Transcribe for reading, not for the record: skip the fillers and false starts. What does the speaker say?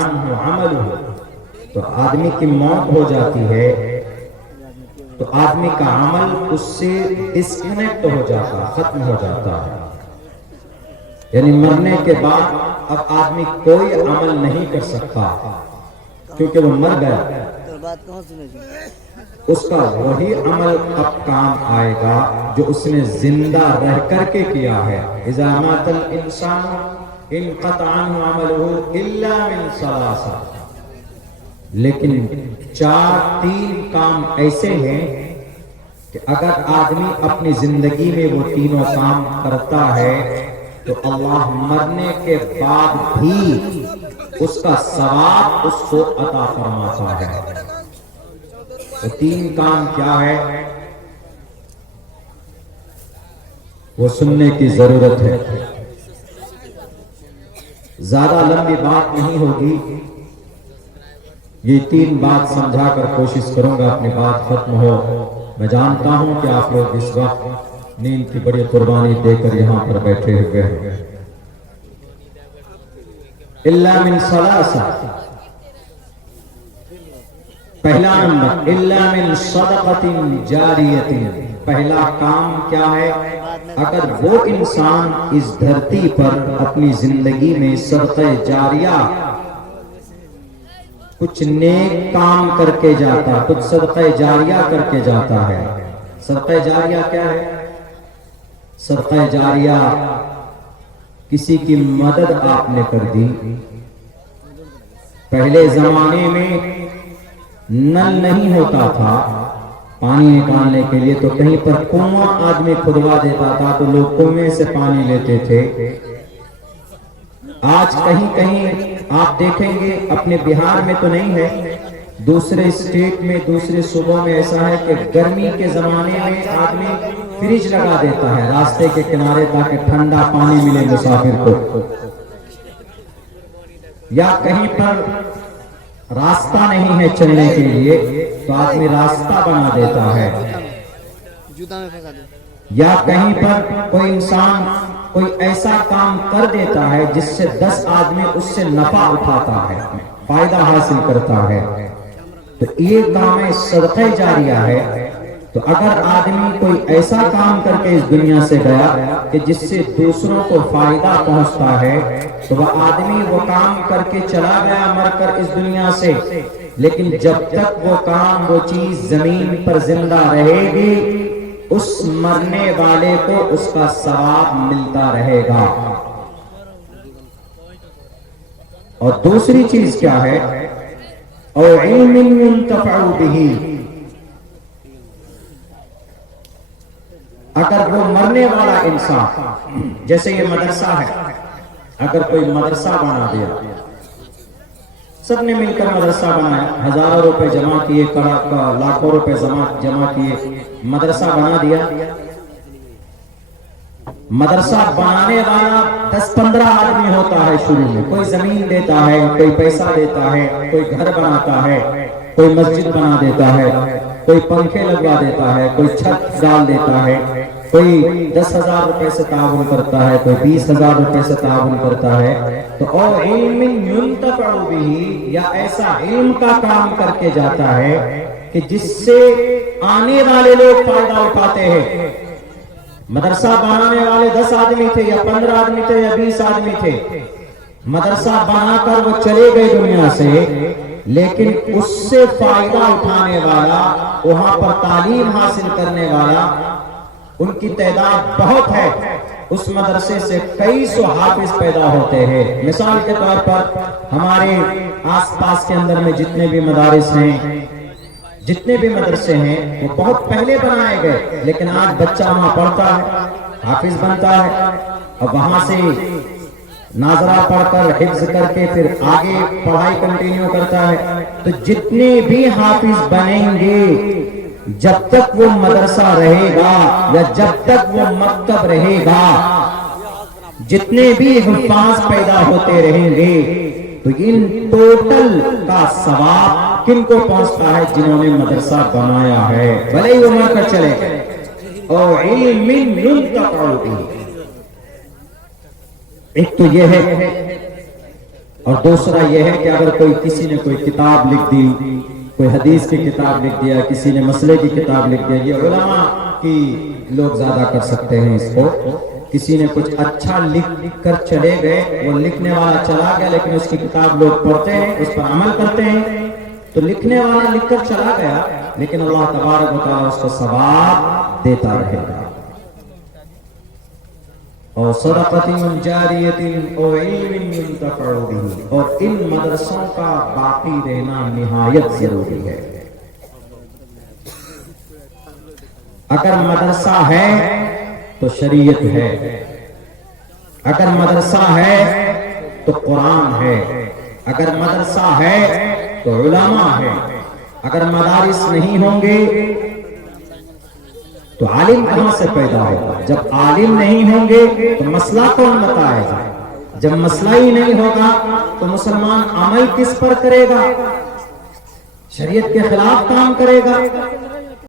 عنہ عملہ، تو آدمی کی موت ہو جاتی ہے تو آدمی کا عمل اس سے ڈسکنیکٹ ہو جاتا، ختم ہو جاتا ہے، یعنی مرنے کے بعد اب آدمی کوئی عمل نہیں کر سکتا کیونکہ وہ مر گیا۔ اس کا وہی عمل اب کام آئے گا جو اس نے زندہ رہ کر کے کیا ہے۔ اذا مات الانسان انقطع عنہ عملہ الا من ثلاث، لیکن تین کام ایسے ہیں کہ اگر آدمی اپنی زندگی میں وہ تینوں کام کرتا ہے تو اللہ مرنے کے بعد بھی اس کا ثواب اس کو عطا فرماتا ہے۔ وہ تین کام کیا ہے وہ سننے کی ضرورت ہے، زیادہ لمبی بات نہیں ہوگی، یہ تین بات سمجھا کر کوشش کروں گا اپنی بات ختم ہو۔ میں جانتا ہوں کہ آپ لوگ اس وقت نیند کی بڑی قربانی دے کر یہاں پر بیٹھے ہوئے ہیں۔ الا من ثلاث، پہلا نمبر الا من صدقۃ جاریۃ، پہلا کام کیا ہے؟ اگر وہ انسان اس دھرتی پر اپنی زندگی میں صدقہ جاریہ کچھ نیک کام کر کے جاتا، کچھ صدقہ جاریہ کر کے جاتا ہے۔ صدقہ جاریہ کیا ہے؟ صدقہ جاریہ کسی کی مدد آپ نے کر دی۔ پہلے زمانے میں نل نہیں ہوتا تھا پانی نکالنے کے لیے، تو کہیں پر کنواں آدمی کھدوا دیتا تھا تو لوگ کنویں سے پانی لیتے تھے۔ آج کہیں کہیں آپ دیکھیں گے، اپنے بہار میں تو نہیں ہے، دوسرے اسٹیٹ میں دوسرے صوبوں میں ایسا ہے کہ گرمی کے زمانے میں آدمی فریج لگا دیتا ہے راستے کے کنارے تاکہ ٹھنڈا پانی ملے مسافر کو، یا کہیں پر راستہ نہیں ہے چلنے کے لیے تو آدمی راستہ بنا دیتا ہے، یا کہیں پر کوئی انسان کوئی ایسا کام کر دیتا ہے جس سے 10 آدمی اس سے نفع اٹھاتا ہے، فائدہ حاصل کرتا ہے، تو یہ کام صدقہ جاریہ ہے۔ تو اگر آدمی کوئی ایسا کام کر کے اس دنیا سے گیا کہ جس سے دوسروں کو فائدہ پہنچتا ہے تو وہ آدمی وہ کام کر کے چلا گیا مر کر اس دنیا سے، لیکن جب تک وہ کام وہ چیز زمین پر زندہ رہے گی اس مرنے والے کو اس کا ثواب ملتا رہے گا۔ اور دوسری چیز کیا ہے؟ اور علم ينتفع به، اگر وہ مرنے والا انسان، جیسے یہ مدرسہ ہے، اگر کوئی مدرسہ بنا دیا، سب نے مل کر مدرسہ بنایا، ہزاروں روپے جمع کیے، لاکھوں روپے جمع کیے، مدرسہ بنا دیا۔ مدرسہ بنانے والا 10-15 آدمی ہوتا ہے شروع میں، کوئی زمین دیتا ہے، کوئی پیسہ دیتا ہے، کوئی گھر بناتا ہے، کوئی مسجد بنا دیتا ہے، کوئی پنکھے لگوا دیتا ہے، کوئی چھت ڈال دیتا ہے، کوئی 10,000 روپے سے تعاون کرتا ہے، کوئی 20,000 روپے سے تعاون کرتا ہے۔ تو اور علم ينتفع به، یا ایسا علم کا کام کر کے جاتا ہے کہ جس سے آنے والے لوگ فائدہ اٹھاتے ہیں۔ مدرسہ بنانے والے 10 آدمی تھے یا 15 آدمی تھے یا 20 آدمی تھے، مدرسہ بنا کر وہ چلے گئے دنیا سے، لیکن اس سے فائدہ اٹھانے والا، وہاں پر تعلیم حاصل کرنے والا، ان کی تعداد بہت ہے، اس مدرسے سے کئی سو حافظ پیدا ہوتے ہیں۔ مثال کے طور پر ہمارے آس پاس کے اندر میں جتنے بھی مدارس ہیں، جتنے بھی مدرسے ہیں، وہ بہت پہلے بنائے گئے، لیکن آج بچہ وہاں پڑھتا ہے، حافظ بنتا ہے، اور وہاں سے ناظرہ پڑھ کر حفظ کر کے پھر آگے پڑھائی کنٹینیو کرتا ہے۔ تو جتنے بھی حافظ بنیں گے، جب تک وہ مدرسہ رہے گا یا جب تک وہ مکتب رہے گا، جتنے بھی حفاظ پیدا ہوتے رہیں گے، تو ان ٹوٹل کا ثواب کن کو پہنچتا ہے؟ جنہوں نے مدرسہ بنایا ہے، بھلے ہی وہ مر کر چلے گئے۔ اور علم ينتفع به، ایک تو یہ ہے اور دوسرا یہ ہے کہ اگر کوئی کسی نے کوئی کتاب لکھ دی، کوئی حدیث کی کتاب لکھ دیا، کسی نے مسئلے کی کتاب لکھ دیا، یہ علماء کی لوگ زیادہ کر سکتے ہیں اس کو. کسی نے کچھ اچھا لکھ کر چلے گئے، وہ لکھنے والا چلا گیا لیکن اس کی کتاب لوگ پڑھتے ہیں، اس پر عمل کرتے ہیں، تو لکھنے والا لکھ کر چلا گیا لیکن اللہ تبارک و تعالیٰ اس کو ثواب دیتا رہے گا. اور صدقۃ جاریۃ او علم ينتفع به، اور ان مدرسوں کا باقی رہنا نہایت ضروری ہے. اگر مدرسہ ہے تو شریعت ہے، اگر مدرسہ ہے تو قرآن ہے، اگر مدرسہ ہے تو علماء ہے. اگر مدارس نہیں ہوں گے تو عالم کہاں سے پیدا ہوگا؟ جب عالم نہیں ہوں گے تو مسئلہ کون بتائے گا؟ جب مسئلہ ہی نہیں ہوگا تو مسلمان عمل کس پر کرے گا؟ شریعت کے خلاف کام کرے گا.